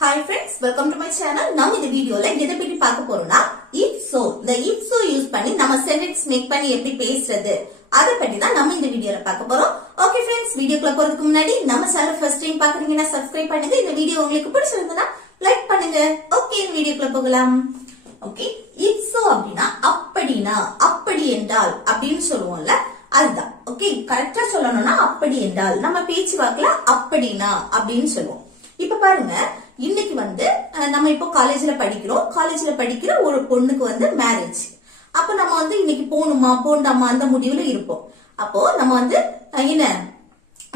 Hi friends, welcome to my channel. Now in the video la எதை பத்தி பார்க்க போறோம்னா if so. இந்த if so யூஸ் பண்ணி நம்ம sentence மேக் பண்ணி எப்படி பேசுறது அத பத்தி தான் நம்ம இந்த வீடியோல பார்க்க போறோம். Okay friends, வீடியோக்குள்ள போறதுக்கு முன்னாடி நம்ம சேனல் ஃபர்ஸ்ட் டைம் பார்க்கறீங்கன்னா subscribe பண்ணுங்க. இந்த வீடியோ உங்களுக்கு பிடிச்சிருந்தா லைக் பண்ணுங்க. Okay, வீடியோக்குள்ள போகலாம். Okay, if so அப்படினா அப்படினா அப்படி என்றால் அப்படினு சொல்லுவோம்ல அதுதான். Okay, கரெக்ட்டா சொல்லணும்னா அப்படி என்றால் நம்ம பேச்சு வாக்குல அப்படினா அப்படினு சொல்லுவோம். இப்ப பாருங்க, இன்னைக்கு நம்ம இப்போ காலேஜ்ல படிக்கிற ஒரு பொண்ணுக்கு மேரேஜ். அப்ப நம்ம இன்னைக்கு போகணுமா போண்டாமா அந்த முடிவுல இருப்போம். அப்போ நம்ம என்ன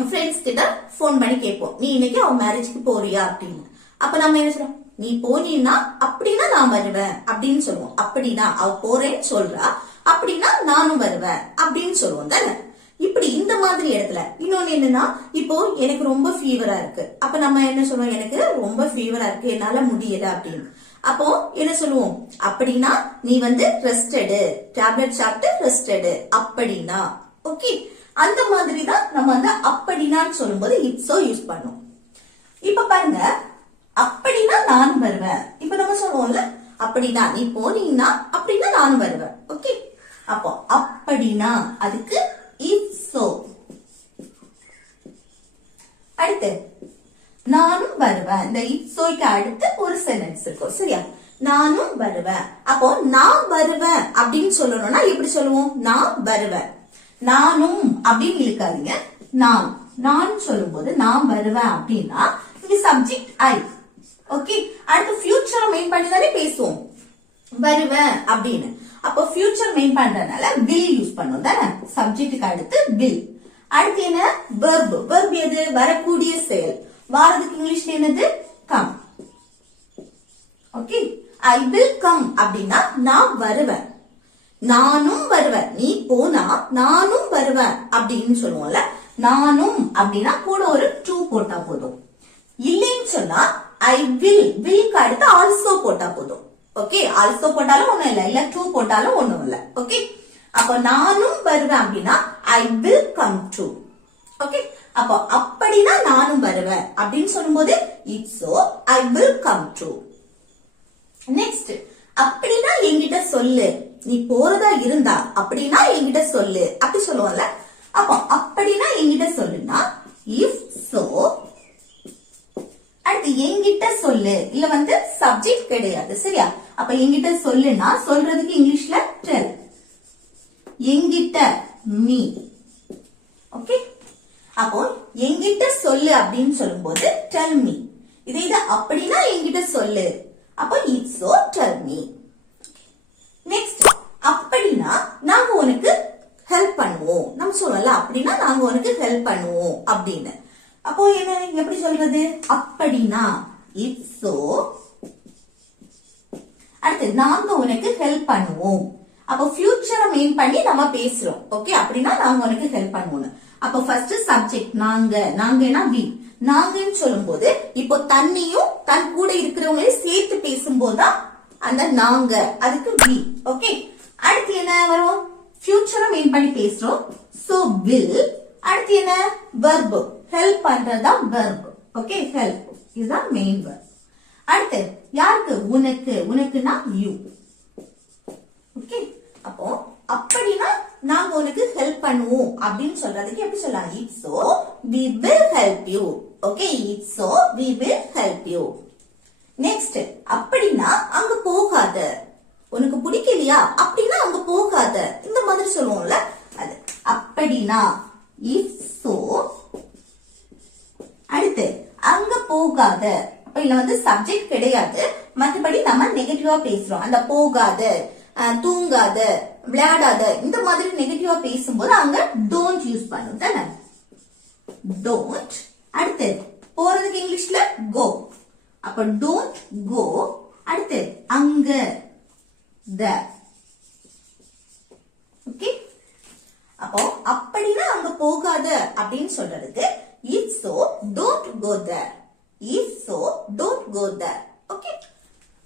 ஃப்ரெண்ட்ஸ் கிட்ட போன் பண்ணி கேட்போம், நீ இன்னைக்கு அவ மேரேஜ்க்கு போறியா அப்படின்னு. அப்ப நம்ம என்ன சொல்றோம், நீ போனீன்னா அப்படின்னா நான் வருவேன் அப்படின்னு சொல்லுவோம். அப்படின்னா அவ போறேன்னு சொல்றா, அப்படின்னா நானும் வருவேன் அப்படின்னு சொல்லுவோம் தானே. இப்படி இந்த மாதிரி இடத்துல இன்னொன்னு என்னன்னா, இப்போ எனக்கு ரொம்ப ஃபீவரா இருக்கு. அப்ப நம்ம என்ன சொல்லுவோம், எனக்கு ரொம்ப ஃபீவரா இருக்கு, என்னால முடியல அப்படின்னு. அப்போ என்ன சொல்லுவோம், அப்படின்னா நீ ரெஸ்ட் எடு, டேப்லெட் சாப்பிட்டு ரெஸ்ட் எடு அப்படின்னா. ஓகே, அந்த மாதிரி தான் நம்ம அப்படின்னான்னு சொல்லும்போது இட்ஸோ யூஸ் பண்ணும். இப்ப பாருங்க, அப்படின்னா நானும் வருவேன். இப்ப நம்ம சொல்லுவோம்ல, அப்படின்னா நீ போனீங்கன்னா அப்படின்னா நானும் வருவேன். ஓகே, அப்போ அப்படின்னா அதுக்கு if so. அடுத்து நானும் வருவேன். இந்த if so க்கு அடுத்து ஒரு சென்டென்ஸ் இருக்கும், சரியா? நானும் வருவேன். அப்போ நான் வருவேன் அப்படின்னு சொல்லணும்னா எப்படி சொல்லுவோம், நான் வருவேன். நானும் அப்படின்னு இருக்காதீங்க, நான் சொல்லும்போது நான் வருவேன் அப்படின்னா இது சப்ஜெக்ட் ஐ. ஓகே, அடுத்து ஃபியூச்சர் மெயின் பண்ணி தானே பேசுவோம் வருவேன் அப்படின்னு. அப்போ ஃபியூச்சர் மெயின் பண்றதுனால will யூஸ் பண்ணும் தானே, சப்ஜெக்ட்டுக்கு அடுத்து will. அடுத்து என்ன, verb. verb எது, வரக்கூடிய செயல். வாரதுக்கு இங்கிலீஷ்ல என்னது, come. Okay, I will come அப்படின்னா நான் வருவேன், நானும் வருவேன். நீ போனா நானும் வருவேன் அப்படின்னு சொல்லுவோம்ல. நானும் அப்படின்னா கூட ஒரு to போட்டா போதும். இல்லைன்னு சொன்னா I will க்கு அடுத்து also போட்டா போதும். ஓகே, ஆல்சோ போட்டாலும் ஒண்ணும் இல்ல, இல்ல டூ போட்டாலும் ஒண்ணும் இல்ல. ஓகே, அப்ப நானும் வருவேன் அப்படின்னா I will come to. Okay, அப்போ அப்படின்னா நானும் வருவேன் அப்படின்னு சொல்லும்போது it's so I will come to. Next, அப்படின்னா என்கிட்ட சொல்லு, நீ போறதா இருந்தா அப்படின்னா என்கிட்ட சொல்லு அப்படி சொல்லுவோம்ல. அப்போ அப்படின்னா என்கிட்ட சொல்லுன்னா இஃப் சோ. அடுத்து என்கிட்ட சொல்லு, இல்ல சப்ஜெக்ட் கிடையாது, சரியா? அப்ப என்கிட்ட சொல்லுனா சொல்றதுக்கு இங்கிலீஷ்ல டெல். என்கிட்ட மீ. ஓகே, அப்போ என்கிட்ட சொல்லு அப்படின்னு சொல்லும்போது டெல் மீ. இது அப்படின்னா என்கிட்ட சொல்லு, அப்போ it's so tell me. Next, அப்படின்னா நாங்க உனக்கு ஹெல்ப் பண்ணுவோம். நம்ம சொல்லல அப்படின்னா நாங்க உனக்கு ஹெல்ப் பண்ணுவோம் அப்படின்னு. அப்போ என்ன, எப்படி சொல்றது, அப்படின்னா if so. அடுத்து நாங்க உனக்கு ஹெல்ப் பண்ணுவோம். அப்போ ஃபியூச்சரை மெயின் பண்ணி நம்ம பேசுறோம். ஓகே, அப்படின்னா நாங்க உனக்கு ஹெல்ப் பண்ணுவோம். அப்போ ஃபர்ஸ்ட் சப்ஜெக்ட் நாங்கன்னா we. நாங்கன்னு சொல்லும்போது இப்போ தண்ணியும் தன் கூட இருக்கிறவங்களையும் சேர்த்து பேசும்போதுதான் அந்த நாங்க, அதுக்கு we. ஓகே, அடுத்து என்ன வரும், ஃபியூச்சரை மெயின் பண்ணி பேசுறோம், so will. அடுத்து என்ன, verb. ஹெல்ப் பண்றதா verb. ஓகே, ஹெல்ப் இதுதான் மெயின் verb. அடுத்து யாருக்கு, உனக்குன்னா you. ஓகே, அப்போ அப்படின்னா நாங்க உனக்கு ஹெல்ப் பண்ணுவோம் அப்படின்னு சொல்றதுக்கு எப்படி சொல்லலாம், it's so we will help you. Okay, it's so we will help you. Next, அப்படின்னா அங்க போகாத, உனக்கு பிடிக்கலையா அப்படின்னா அங்க போகாத, இந்த மாதிரி சொல்லுவோம்ல அது அப்படின்னா if so. அடுத்து அங்க போகாத, அப்ப இல்ல சப்ஜெக்ட் கிடையாது, மற்றபடி நம்ம நெகட்டிவா பேசுறோம். அந்த போகாத, தூங்காத, விளையாடாத இந்த மாதிரி நெகட்டிவா பேசும்போது அங்க டோன்ட் யூஸ் பண்ணும் தானே, டோன்ட். அடுத்து போறதுக்கு இங்கிலீஷ்ல கோ, அப்ப டோன்ட் கோ. அடுத்து அங்க த. ஓகே, அப்போ அப்படின்னா அங்க போகாத அப்படின்னு சொல்றதுக்கு if so don't go there. if so don't go there. Okay,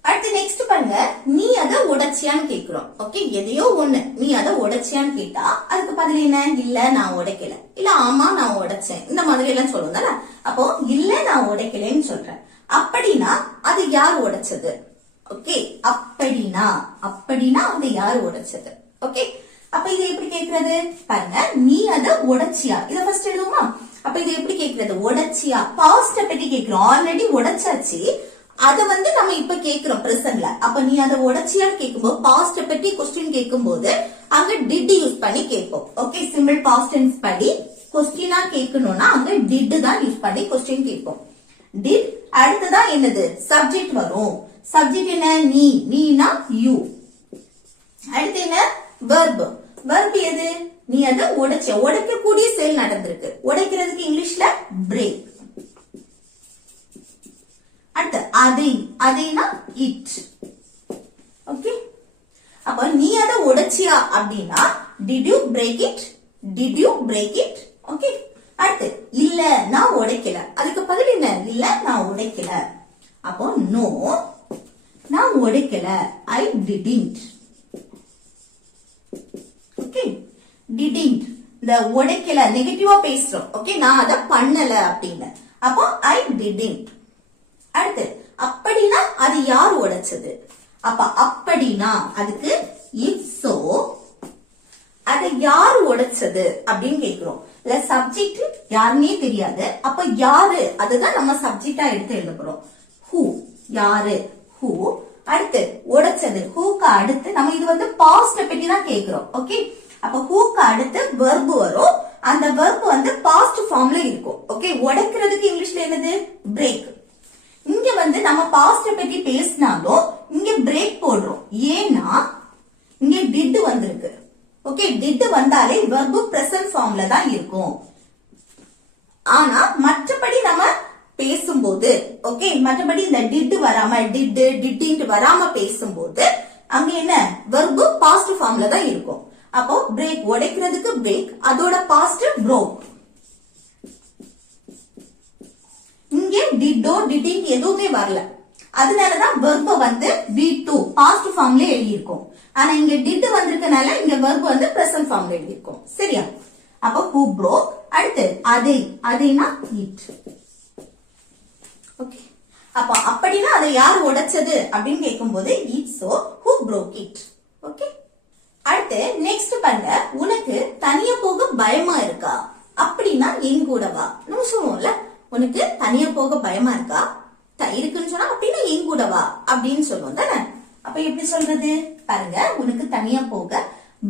அடுத்து நெக்ஸ்ட் பாருங்க, நீ அத உடைச்சியான்னு கேக்குறோம். ஓகே, எதையோ ஒண்ணு நீ அத உடைச்சியான்னு கேட்டா அதுக்கு பதில் என்ன, இல்ல நான் உடைக்கல, இல்ல ஆமா நான் உடைச்சேன், இந்த மாதிரி எல்லாம் சொல்லுவோம் தானே. அப்போ இல்ல நான் உடைக்கலன்னு சொல்றேன். அப்படின்னா அது யார் உடைச்சது? ஓகே, அப்படின்னா அதை யார் உடைச்சது? ஓகே, அப்ப இது எப்படி கேக்குறது பாருங்க. நீ அதை உடைச்சியா? இத ஃபர்ஸ்ட் எழுதுமா? அப்ப இது எப்படி கேக்குறது? உடைச்சியா, பாஸ்ட பத்தி கேக்குறோம். ஆல்ரெடி உடைச்சாச்சு, அத நம்ம இப்ப கேக்குறோம் பிரசன்ட்ல. அப்ப நீ அதை உடைச்சியான்னு கேட்கும்போது பாஸ்ட பத்தி கொஸ்டின் கேட்கும்போது அங்க டிட் யூஸ் பண்ணி கேட்போம். ஓகே, சிம்பிள் பாஸ்ட் டென்ஸ் படி கொஸ்டினா கேட்கணும்னா அங்க டிட் தான் யூஸ் பண்ணி கொஸ்டின் கேட்போம். டிட் அடுத்ததான் என்னது? சப்ஜெக்ட் வரும். சப்ஜெக்ட் என்ன? நீனா யூ. அடுத்து என்ன? வெர்ப். வெர்ப் எது? நீ அதை உடைக்கக்கூடிய செயல் நடந்திருக்கு. உடைக்கிறதுக்கு இங்கிலீஷ்ல பிரேக். அடுத்து அதைனா இட். ஓகே, அப்ப நீ அதை உடைச்சியா அப்படின்னா did you break it? Did you break it? Okay, அடுத்து இல்ல நான் உடைக்கல. அதுக்கு பதில் என்ன? இல்ல நான் உடைக்கல. அப்போ நோ நான் உடைக்கல. I didn't. ஓகே, டிடன்ட் இந்த உடைக்கல நெகட்டிவா பேசுறோம். ஓகே, நான் அதை பண்ணல அப்படின்னு. அப்போ ஐ டிடன்ட். அடுத்து அப்படின்னா அது யார் உடைச்சது? அப்ப அப்படின்னா அதுக்கு இஃப் சோ அதை யாரு உடைச்சது அப்படின்னு கேக்குறோம். இல்ல சப்ஜெக்ட் யாருன்னே தெரியாது. அப்ப யாரு அதுதான் நம்ம சப்ஜெக்டா எடுத்து எழுத போறோம். ஹூ, யாரு, ஹூ. அடுத்து உடைச்சது, ஹூக்கு அடுத்து நம்ம இது பாஸ்ட பத்தி தான் கேக்குறோம். ஓகே, அப்ப ஹூக்கு அடுத்து வெர்ப் வரும். அந்த வெர்ப் பாஸ்ட் ஃபார்ம்ல இருக்கும். ஓகே, உடைக்கிறதுக்கு இங்கிலீஷ்ல என்னது? பிரேக். இங்க நம்ம பாஸ்ட பத்தி பேசினாலும் இங்க பிரேக் போடுறோம். ஏன்னா இங்க டிட் வந்திருக்கு. ஓகே, டிட் வந்தாலே வெர்ப் பிரசன்ட் ஃபார்ம்ல தான் இருக்கும். ஆனா மற்றபடி நம்ம பேசும்போது ஓகே, மற்றபடி இந்த டிட் வராம டிட் வராம பேசும்போது அங்க என்ன? வெர்ப் பாஸ்ட் ஃபார்ம்ல தான் இருக்கும். அப்போ பிரேக் உடைக்கிறதுக்கு பிரேக், அதோட பாஸ்ட் broke. இங்க டிட்டோ டிடிங் எதுவுமே வரல. அதனாலதான் வெர்ப V2 பாஸ்ட் ஃபார்ம்ல எழுதி இருக்கும். ஆனா இங்க டிட் வந்திருக்கனால இங்க வெர்ப் பிரசன்ட் ஃபார்ம்ல எழுதி இருக்கும். சரியா? அப்ப who broke. அடுத்து அதைனா it. ஓகே, அப்ப அப்படின்னா அதை யார் உடைச்சது அப்படின்னு கேட்கும்போது it so who broke it. Okay, அடுத்து நெக்ஸ்ட் பாருங்க. உனக்கு தனியா போக பயமா இருக்கா? அப்படின்னா என் கூட வா. நம்ம சொல்லுவோம்ல, உனக்கு தனியா போக பயமா இருக்கா? இருக்குன்னு சொன்னா அப்படின்னா என் கூட வா அப்படின்னு சொல்லுவோம் தானே. அப்ப எப்படி சொல்றது பாருங்க. உனக்கு தனியா போக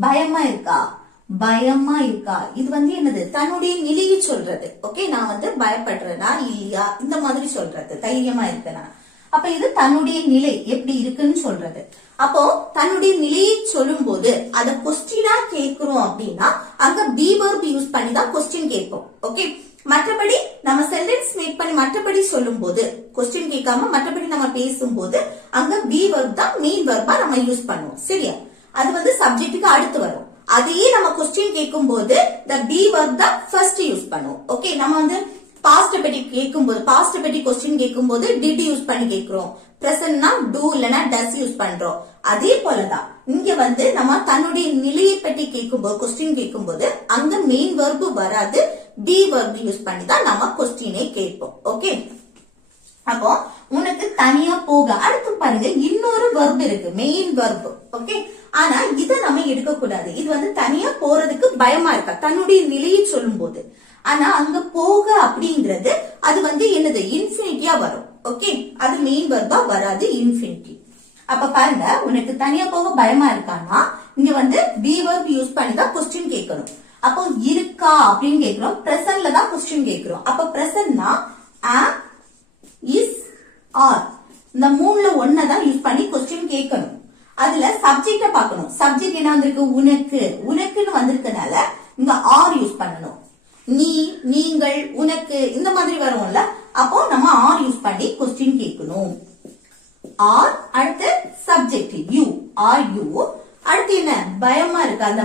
பயமா இருக்கா? பயமா இருக்கா இது என்னது? தன்னுடைய நிலையை சொல்றது. ஓகே, நான் பயப்படுறேனா இல்லையா இந்த மாதிரி சொல்றது. தைரியமா இருக்கனா. அப்ப இது தன்னுடைய நிலை எப்படி இருக்குன்னு சொல்றது. அப்போ தன்னுடைய நிலையை சொல்லும் போது அத கொஸ்டினா கேக்குறோம் அப்படின்னா அங்க பி வெர்ப் யூஸ் பண்ணி தான் கொஸ்டின் கேட்போம். ஓகே, மற்றபடி நம்ம சென்டென்ஸ் மேக் பண்ணி மற்றபடி சொல்லும் போது கொஸ்டின் கேட்காம மற்றபடி நம்ம பேசும்போது அங்க பி வெர்ப் தான் மெயின் வெர்பா நம்ம யூஸ் பண்ணுவோம். சரியா? அது சப்ஜெக்ட்டுக்கு அடுத்து வரும். அதையே நம்ம கொஸ்டின் கேட்கும் போது the பி வெர்ப் தான் ஃபர்ஸ்ட் யூஸ் பண்ணுவோம். ஓகே, நம்ம பாஸ்ட் பத்தி கேட்கும்போது பாஸ்ட் பத்தி கொஸ்டின் கேட்கும்போது டிட் யூஸ் பண்ணி கேட்கிறோம். பிரசன்ட்னா டூ இல்லனா டஸ் யூஸ் பண்றோம். அதே போலதான் இங்க நம்ம தன்னுடைய நிலையை பற்றி கேட்கும்போது கொஸ்டின் கேட்கும்போது அங்க மெயின் வெர்ப் வராது. பி வெர்ப் யூஸ் பண்ணி தான் நம்ம கொஸ்டினே கேட்போம். ஓகே, அப்போ உனக்கு தனியா போக அடுத்து பாருங்க இன்னொரு வெர்ப் இருக்கு, மெயின் வெர்ப். ஓகே, ஆனா இத நம்ம எடுக்க கூடாது. இது தனியா போறதுக்கு பயமா இருக்கா தன்னுடைய நிலையை சொல்லும் போது. ஆனா அங்க போக அப்படிங்கிறது அது என்னது? இன்ஃபினிட்டியா வரும். ஓகே, அது மெயின் வெர்பா வராது, இன்ஃபினிட்டி. அப்ப பாருங்க, உனக்கு தனியா போக பயமா இருக்கான்னா இங்க பி வெர்ப் யூஸ் பண்ணி தான் கொஸ்டின் கேட்கணும். அப்போ இருக்கா அப்படின்னு கேக்குறோம். பிரசன்ட்ல தான் கொஸ்டின் கேக்குறோம். அப்ப பிரசன்ட்னா am, is, are இந்த மூணுல ஒன்னதான் யூஸ் பண்ணி கொஸ்டின் கேட்கணும். அதுல சப்ஜெக்ட பாக்கணும். சப்ஜெக்ட் என்ன வந்திருக்கு? உனக்கு. உனக்குன்னு வந்திருக்கனால இங்க ஆர் யூஸ் பண்ணணும். நீ, நீங்கள், உனக்கு இந்த மாதிரி வரும்ல. அப்போ நம்ம ஆர் யூஸ் பண்ணி கொஸ்டின் கேட்கணும். ஆர் அடுத்து சப்ஜெக்ட் யூ. Are you. அடுத்து என்ன? பயமா இருக்கு. அந்த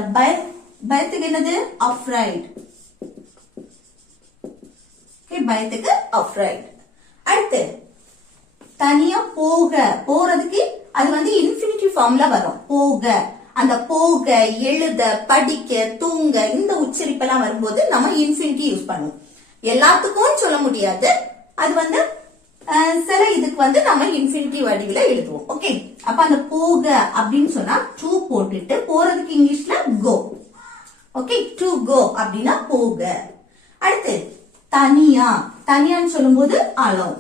பயத்துக்கு என்னது? afraid. பயத்துக்கு afraid. அடுத்து தனியா போக. போறதுக்கு அது இன்ஃபினிட்டிவ் ஃபார்ம்ல வரும். போக. அந்த போக, எழுத, படிக்க, தூங்க இந்த உச்சரிப்பெல்லாம் வரும்போது நம்ம இன்ஃபினிட்டி யூஸ் பண்ணுவோம். எல்லாத்துக்கும் சொல்ல முடியாது. அது சில இதுக்கு வந்து நம்ம இன்ஃபினிட்டிவ் வடிவில எழுதுவோம். ஓகே, அப்ப அந்த போக அப்படின்னு சொன்னா டு போட்டுட்டு போறதுக்கு இங்கிலீஷ்ல கோ. ஓகே, டு கோ அப்படின்னா போக. அடுத்து தனியா, தனியான்னு சொல்லும்போது alone.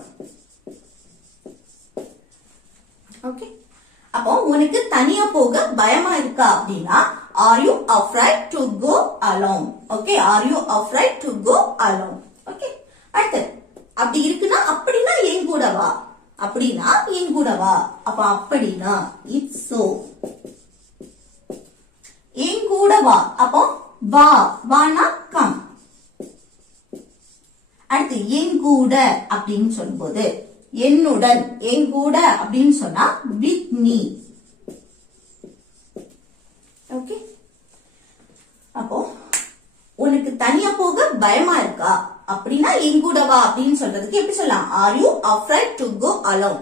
ஓகே, அப்போ உனக்கு தனியா போக பயமா இருக்கா அப்படின்னா are you afraid to go alone? Okay, are you afraid to go alone? Okay, அடுத்து அப்படி இருக்குன்னா அப்படின்னா என் கூட வா, அப்படின்னா என் கூட வா. அப்ப அப்படின்னா it's so. என் கூட வா, அப்போ வா, வானா கம். அடுத்து என் கூட அப்படின்னு சொல்லும்போது என்னுடன், என் கூட அப்படின்னு சொன்னா with me. ஓகே, அப்போ உனக்கு தனியா போக பயமா இருக்கா அப்படின்னா என் கூட வா அப்படின்னு சொல்றதுக்கு எப்படி சொல்லலாம்? are you afraid to go alone?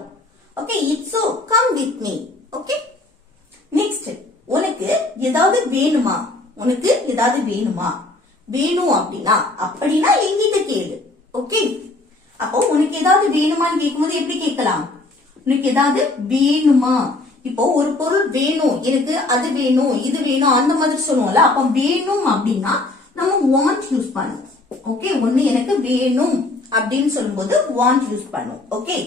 Okay, it's so, come with me. Okay, next உனக்கு ஏதாவது வேணுமா, உனக்கு ஏதாவது வேணுமா, வேணும் அப்படின்னா அப்படின்னா என்கிட்ட கேளு. ஓகே, அப்போ உனக்கு ஏதாவது வேணுமான்னு கேட்கும்போது எப்படி கேட்கலாம்? உனக்கு ஏதாவது வேணுமா, இப்போ ஒரு பொருள் வேணும், எனக்கு அது வேணும், இது வேணும், அந்த மாதிரி சொல்லுவோம்ல. அப்ப வேணும் அப்படின்னா நம்ம want யூஸ் பண்ணுவோம். ஓகே, ஒண்ணு எனக்கு வேணும் அப்படின்னு சொல்லும்போது want யூஸ் பண்ணுவோம். ஓகே,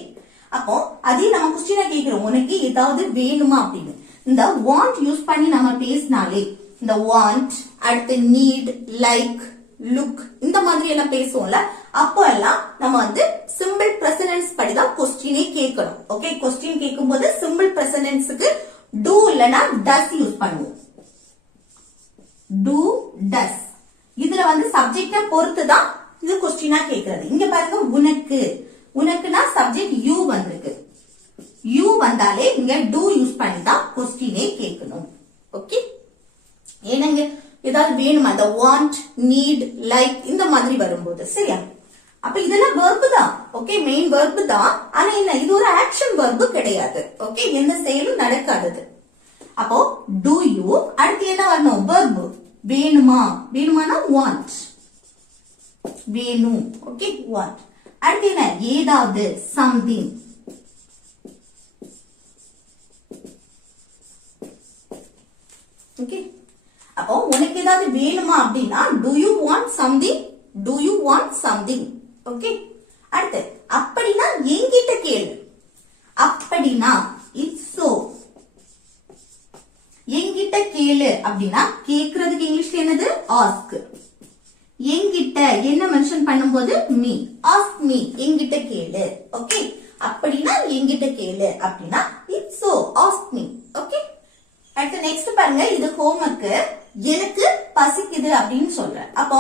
அப்போ அதே நம்ம கொஸ்டினா கேக்குறோம், உனக்கு ஏதாவது வேணுமா அப்படின்னு. இந்த want யூஸ் பண்ணி நம்ம பேசினாலே இந்த want, அடுத்து need, like, look இந்த மாதிரி எல்லாம் பேசுவோம்ல, அப்போ எல்லாம் நம்ம வந்து சிம்பிள் பிரசன்டென்ஸ் படிதான் கொஸ்டினே கேட்கணும். ஓகே, கொஸ்டின் கேட்கும்போது சிம்பிள் பிரசன்டென்ஸ்க்கு do இல்லனா does யூஸ் பண்ணுவோம். do, does. இதுல வந்து சப்ஜெக்ட பொறுத்து தான் இது கொஸ்டினா கேக்குறது. இங்க பாருங்க, உனக்கு, உனக்குனா சப்ஜெக்ட் யூ வந்திருக்கு. யூ வந்தாலே இங்க do யூஸ் பண்ணி தான் கொஸ்டினே கேட்கணும். ஓகே, ஏனங்க ஏதாவது வேணுமா, இந்த want, need, like இந்த மாதிரி வரும்போது. சரியா? அப்ப இதெல்லாம் வெர்பு தான். ஓகே, மெயின் வெர்பு தான். ஆனா என்ன, இது ஒரு ஆக்ஷன் வெர்பு கிடையாது. ஓகே, எந்த செயலும் நடக்காதது. அப்போ do you, அடுத்து என்ன வரணும்? வெர்பு. வேணுமா, வேணுமானா want, வேணும். Okay, want. அடுத்து என்ன, ஏதாவது, something. ஓகே, அப்போ உனக்கு ஏதாவது வேணுமா அப்படின்னா do you want something, do you want something. Okay, அடுத்து அப்படின்னா என்கிட்ட கேளு, அப்படின்னா it's so. என்கிட்ட கேளு அப்படின்னா கேக்குறதுக்கு இங்கிலீஷ்ல என்னது? ask. என்கிட்ட என்ன மென்ஷன் பண்ணும்போது me, ask me, என்கிட்ட கேளு. ஓகே, அப்படின்னா என்கிட்ட கேளு அப்படின்னா it's so, ask me. Okay, அடுத்து நெக்ஸ்ட் பாருங்க, இது ஹோம்வொர்க். எனக்கு பசிக்குது அப்படின்னு சொல்ற, அப்போ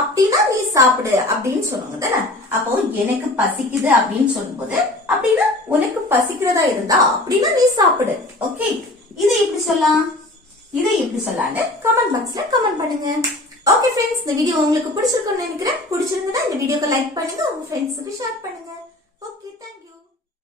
அப்படின்னா நீ சாப்பிடு அப்படின்னு சொல்லுங்க தானே. அப்போ எனக்கு பசிக்குது அப்படின்னு சொல்லும்போது அப்படின்னா உனக்கு பசிக்கிறதா இருந்தா அப்படின்னா நீ சாப்பிடு. ஓகே, இதை எப்படி சொல்லலாம், இதை எப்படி சொல்லலாம்னு கமெண்ட் பாக்ஸ்ல கமெண்ட் பண்ணுங்க. ஓகே ஃப்ரெண்ட்ஸ், இந்த வீடியோ உங்களுக்கு பிடிச்சிருக்கும்னு நினைக்கிறேன். பிடிச்சிருந்தா இந்த வீடியோக்கு லைக் பண்ணுங்க, உங்க ஃப்ரெண்ட்ஸுக்கு ஷேர் பண்ணுங்க.